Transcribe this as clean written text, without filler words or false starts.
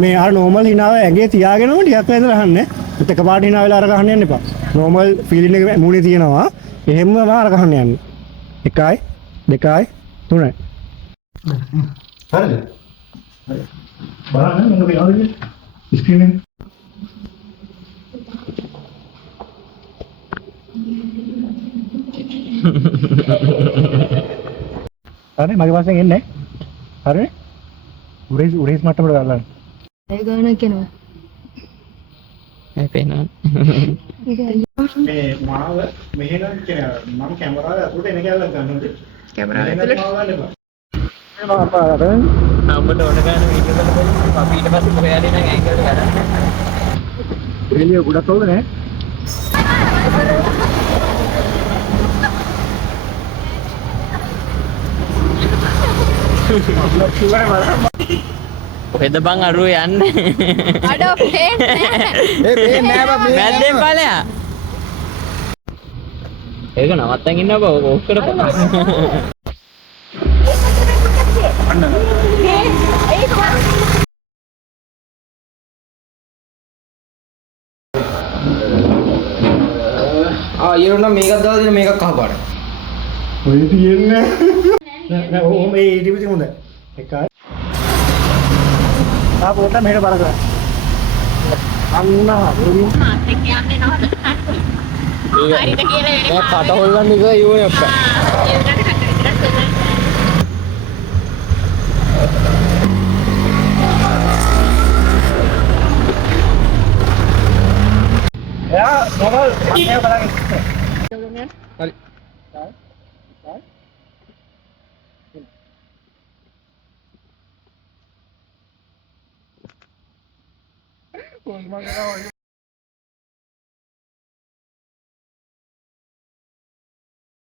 මේ අර නෝමල් හිනාව ඇගේ තියාගෙනම ටිකක් වෙලා ඉඳලා අහන්නේ. එකපාරට හිනා වෙලා අර ගහන්න යන්න එපා. නෝමල් ෆීලින් එක මූණේ තියෙනවා. එහෙම්ම අර ගහන්න යන්න. 1යි 2යි 3යි. හරිද? හරි. බලන්න මොකද වෙනවද ස්ක්‍රීන් එක. හරි මගේ පාසෙන් එන්නේ. හරි. උරේස් මට්ටමට ගලන්න. ඒ ගානක් යනවා. පේනවා. මේ මාව මෙහෙනම් කියන මම කැමරාව ඇතුළට එන කැලලක් ගන්නවද? කැමරාව ඇතුළට? අපට අපිට ඕන ගන්න වීඩියෝ එකක් බලන්න අපි ඊට පස්සේ කොහේ හරි නම් ඇන්ගල් එක ගන්න. එළිය ගොඩක් අවුල නෑ. කොහෙද බං අරුව යන්නේ? අඩෝ පේන්නේ ඒ පේන්නේ නෑ බං. මැද්දෙන් ඵලයා. ඒක නවත්තන් ඉන්න බා ඕක කරපන්. ඊළඟ මේකක් දාලා දෙන මේකක් කහ පාට. ඔය තියෙන්නේ නෑ ඕ මේ ඉදිරිපිට හොඳයි. එකයි. පොට මෙහෙට බර කරා. අන්න හරි. මාත් එක්ක යන්නේ නේද? හරිද කියලා වෙන්නේ. මම කට හොල්ලන්න ඉතින් යෝනේ අප්පා. එයා මොකල් අන්නේ බලන්න. හරි. කොහොමද